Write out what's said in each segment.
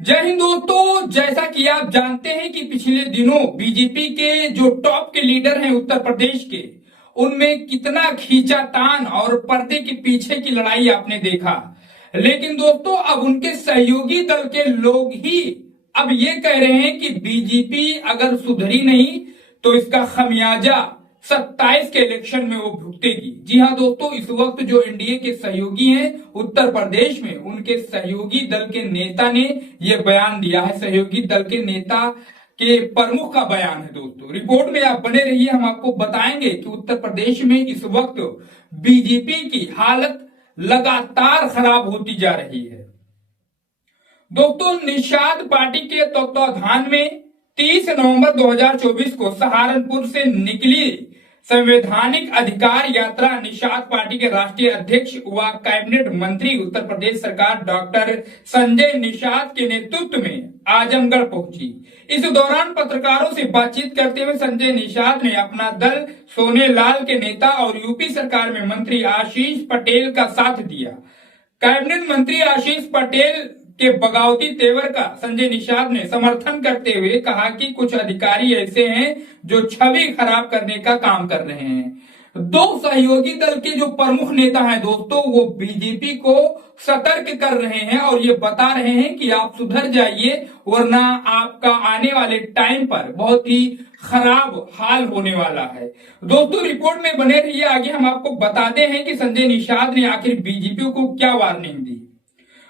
जय हिंद दोस्तों, जैसा कि आप जानते हैं कि पिछले दिनों बीजेपी के जो टॉप के लीडर हैं उत्तर प्रदेश के, उनमें कितना खींचातान और पर्दे के पीछे की लड़ाई आपने देखा। लेकिन दोस्तों, अब उनके सहयोगी दल के लोग ही अब ये कह रहे हैं कि बीजेपी अगर सुधरी नहीं तो इसका खमियाजा 27 के इलेक्शन में वो भुगतेगी। जी हां दोस्तों, इस वक्त जो एनडीए के सहयोगी हैं उत्तर प्रदेश में, उनके सहयोगी दल के नेता ने यह बयान दिया है। सहयोगी दल के नेता के प्रमुख का बयान है दोस्तों। रिपोर्ट में आप बने रहिए, हम आपको बताएंगे कि उत्तर प्रदेश में इस वक्त बीजेपी की हालत लगातार खराब होती जा रही है। दोस्तों, निषाद पार्टी के तत्वाधान में 30 नवंबर 2024 को सहारनपुर से निकली संवैधानिक अधिकार यात्रा निषाद पार्टी के राष्ट्रीय अध्यक्ष व कैबिनेट मंत्री उत्तर प्रदेश सरकार डॉक्टर संजय निषाद के नेतृत्व में आजमगढ़ पहुंची। इस दौरान पत्रकारों से बातचीत करते हुए संजय निषाद ने अपना दल सोनेलाल के नेता और यूपी सरकार में मंत्री आशीष पटेल का साथ दिया। कैबिनेट मंत्री आशीष पटेल के बगावती तेवर का संजय निषाद ने समर्थन करते हुए कहा कि कुछ अधिकारी ऐसे हैं जो छवि खराब करने का काम कर रहे हैं। दो सहयोगी दल के जो प्रमुख नेता हैं दोस्तों, वो बीजेपी को सतर्क कर रहे हैं और ये बता रहे हैं कि आप सुधर जाइए, वरना आपका आने वाले टाइम पर बहुत ही खराब हाल होने वाला है। दोस्तों, रिपोर्ट में बने रहिए, आगे हम आपको बताते हैं कि संजय निषाद ने आखिर बीजेपी को क्या वार्निंग दी।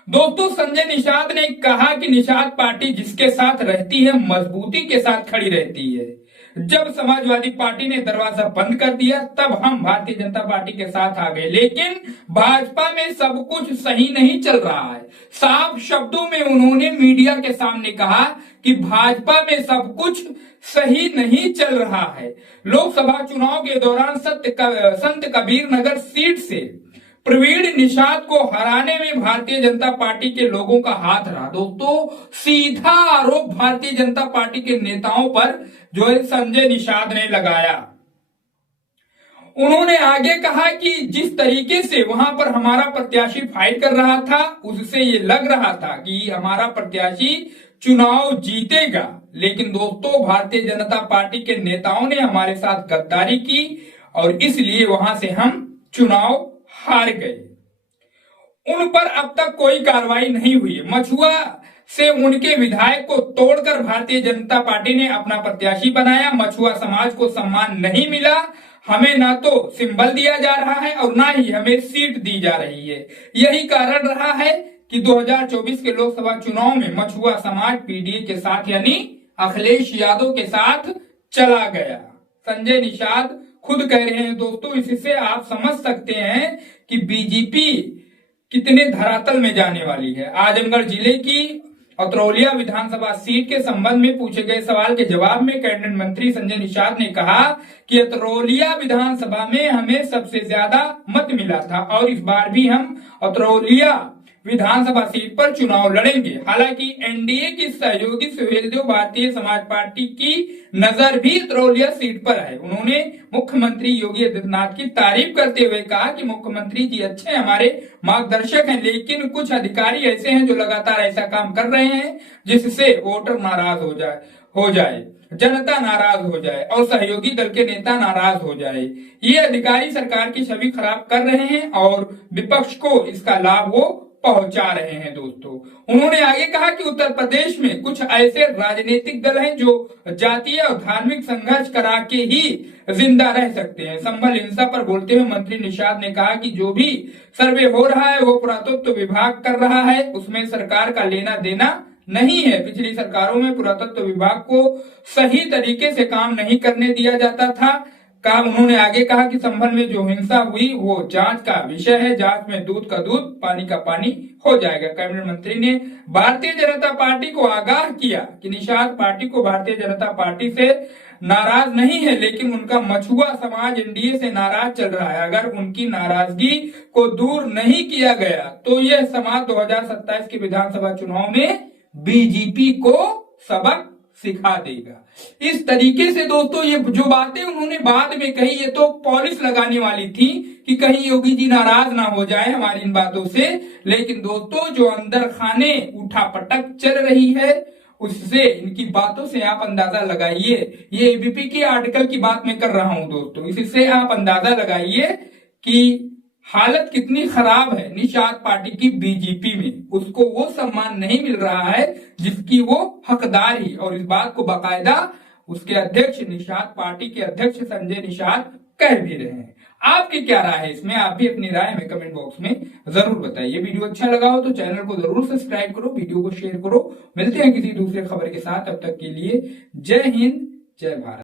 दोस्तों, संजय निषाद ने कहा कि निषाद पार्टी जिसके साथ रहती है मजबूती के साथ खड़ी रहती है। जब समाजवादी पार्टी ने दरवाजा बंद कर दिया तब हम भारतीय जनता पार्टी के साथ आ गए, लेकिन भाजपा में सब कुछ सही नहीं चल रहा है। साफ शब्दों में उन्होंने मीडिया के सामने कहा कि भाजपा में सब कुछ सही नहीं चल रहा है। लोकसभा चुनाव के दौरान संत कबीर नगर सीट से प्रवीण निषाद को हराने में भारतीय जनता पार्टी के लोगों का हाथ रहा। दोस्तों, सीधा आरोप भारतीय जनता पार्टी के नेताओं पर जो है संजय निषाद ने लगाया। उन्होंने आगे कहा कि जिस तरीके से वहां पर हमारा प्रत्याशी फाइट कर रहा था, उससे ये लग रहा था कि हमारा प्रत्याशी चुनाव जीतेगा, लेकिन दोस्तों भारतीय जनता पार्टी के नेताओं ने हमारे साथ गद्दारी की और इसलिए वहां से हम चुनाव हार गए। उन पर अब तक कोई कार्रवाई नहीं हुई। मछुआ से उनके विधायक को तोड़कर भारतीय जनता पार्टी ने अपना प्रत्याशी बनाया। मछुआ समाज को सम्मान नहीं मिला। हमें ना तो सिंबल दिया जा रहा है और ना ही हमें सीट दी जा रही है। यही कारण रहा है कि 2024 के लोकसभा चुनाव में मछुआ समाज पीडीए के साथ यानी अखिलेश यादव के साथ चला गया। संजय निषाद खुद कह रहे हैं दोस्तों। इससे आप समझ सकते हैं कि बीजेपी कितने धरातल में जाने वाली है। आजमगढ़ जिले की अतरौलिया विधानसभा सीट के संबंध में पूछे गए सवाल के जवाब में कैबिनेट मंत्री संजय निषाद ने कहा कि अतरौलिया विधानसभा में हमें सबसे ज्यादा मत मिला था और इस बार भी हम अतरौलिया विधानसभा सीट पर चुनाव लड़ेंगे। हालांकि एनडीए की सहयोगी सुहेलदेव भारतीय समाज पार्टी की नजर भी अतरौलिया सीट पर है। उन्होंने मुख्यमंत्री योगी आदित्यनाथ की तारीफ करते हुए कहा कि मुख्यमंत्री जी अच्छे हमारे मार्गदर्शक हैं, लेकिन कुछ अधिकारी ऐसे हैं जो लगातार ऐसा काम कर रहे हैं जिससे वोटर नाराज हो जाए, जनता नाराज हो जाए और सहयोगी दल के नेता नाराज हो जाए। ये अधिकारी सरकार की छवि खराब कर रहे हैं और विपक्ष को इसका लाभ वो पहुंचा रहे हैं। दोस्तों, उन्होंने आगे कहा कि उत्तर प्रदेश में कुछ ऐसे राजनीतिक दल हैं जो जातीय और धार्मिक संघर्ष करा के ही जिंदा रह सकते हैं। संभल हिंसा पर बोलते हुए मंत्री निषाद ने कहा कि जो भी सर्वे हो रहा है वो पुरातत्व विभाग कर रहा है, उसमें सरकार का लेना देना नहीं है। पिछली सरकारों में पुरातत्व विभाग को सही तरीके से काम नहीं करने दिया जाता था। उन्होंने आगे कहा कि संभल में जो हिंसा हुई वो जांच का विषय है, जांच में दूध का दूध पानी का पानी हो जाएगा। कैबिनेट मंत्री ने भारतीय जनता पार्टी को आगाह किया कि निषाद पार्टी को भारतीय जनता पार्टी से नाराज नहीं है, लेकिन उनका मछुआ समाज एनडीए से नाराज चल रहा है। अगर उनकी नाराजगी को दूर नहीं किया गया तो यह समाज 2027 के विधानसभा चुनाव में बीजेपी को सबक सिखा देगा। इस तरीके से दोस्तों ये जो बातें उन्होंने बाद में कही, ये तो पॉलिश लगाने वाली थी कि कहीं योगी जी नाराज ना हो जाए हमारी इन बातों से। लेकिन दोस्तों जो अंदर खाने उठापटक चल रही है, उससे, इनकी बातों से आप अंदाजा लगाइए। ये एबीपी की आर्टिकल की बात मैं कर रहा हूं दोस्तों, इससे आप अंदाजा लगाइए कि हालत कितनी खराब है निषाद पार्टी की बीजेपी में। उसको वो सम्मान नहीं मिल रहा है जिसकी वो हकदार ही, और इस बात को बाकायदा उसके अध्यक्ष, निषाद पार्टी के अध्यक्ष संजय निषाद कह भी रहे हैं। आपकी क्या राय है इसमें? आप भी अपनी राय में कमेंट बॉक्स में जरूर बताइए। वीडियो अच्छा लगा हो तो चैनल को जरूर सब्सक्राइब करो, वीडियो को शेयर करो। मिलते हैं किसी दूसरे खबर के साथ, तब तक के लिए जय हिंद, जय भारत।